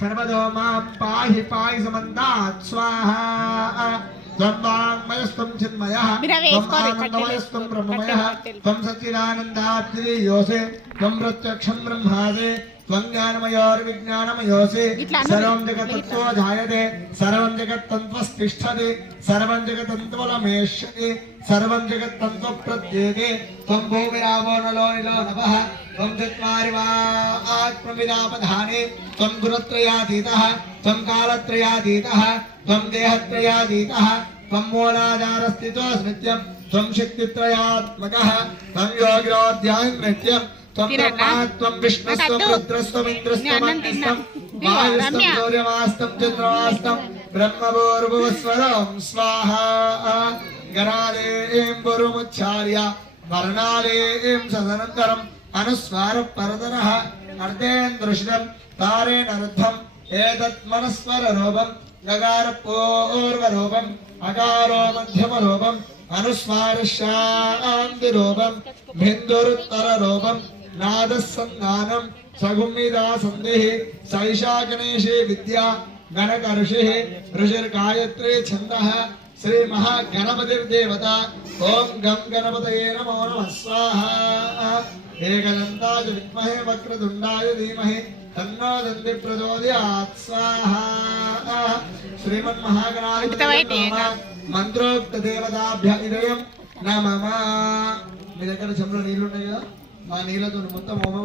सर्वदो मां पाहि पाहि समन्तात् स्वाहा त्वं वाङ्मयस्त्वं चिन्मयः त्वम् आनन्दमयस्त्वं ब्रह्ममयः त्वं सच्चिदानन्दाद्रियोऽसि त्वं प्रत्यक्षं ब्रह्मासि त्वं ज्ञानमयोर्विज्ञानमयोऽसि सर्वं जगत्तत्त्वो जायते सर्वं जगत्तन्त्वस्तिष्ठति सर्वं जगत्तन्त्वलमेष्यति सर्वं जगत्तन्त्वप्रत्येते त्वं भूमिरावो नलो निलो नभः त्वं चत्वारि वा आत्मविदापधाने त्वं गुणत्रयातीतः त्वं कालत्रयातीतः त्वं देहत्रयातीतः त्वं मूलाधारस्थितो नित्यं त्वं शक्तित्रयात्मकः त्वं योगिरोऽध्यायं नित्यं त्वं ब्रह्मा त्वं विष्णुस्त्वं रुद्रस्त्वं इन्द्रस्त्वं अग्निस्त्वं वायुस्त्वं सूर्यमास्त्वं चन्द्रमास्त्वं ब्रह्मभूर्भुवस्वरं स्वाहा गणालें गुरुमुच्चार्य वर्णालें सदनन्तरम् अनुस्वारः परतरः अर्धेन्द्रश्रं तारेणरुद्धम् एतत् मनस्वररूपं गगारपूर्वरूपम् अकारो मध्यमरूपम् अनुस्वारशान्तिरूपम् बिन्दुरुत्तररूपम् नादस्सन्धानम् सगुम्मिदा सन्धिः सैषा गणेशे विद्या गणकर्षिः ऋषिर्गायत्री छन्दः श्री महागणपतिर्देवता ओम गं गणपतये नमो नमः स्वाहा एकदन्ताय विद्महे वक्रतुण्डाय धीमहि तन्नो दन्ति प्रचोदयात् स्वाहा श्रीमन्महागणाधिपतये नमः మంత్రోక్త దేవతాభ్య ఇదయం నమః. మీ దగ్గర చెంబులో నీళ్లు ఉన్నాయి కదా, ఆ నీళ్ళతో మొత్తం హోమం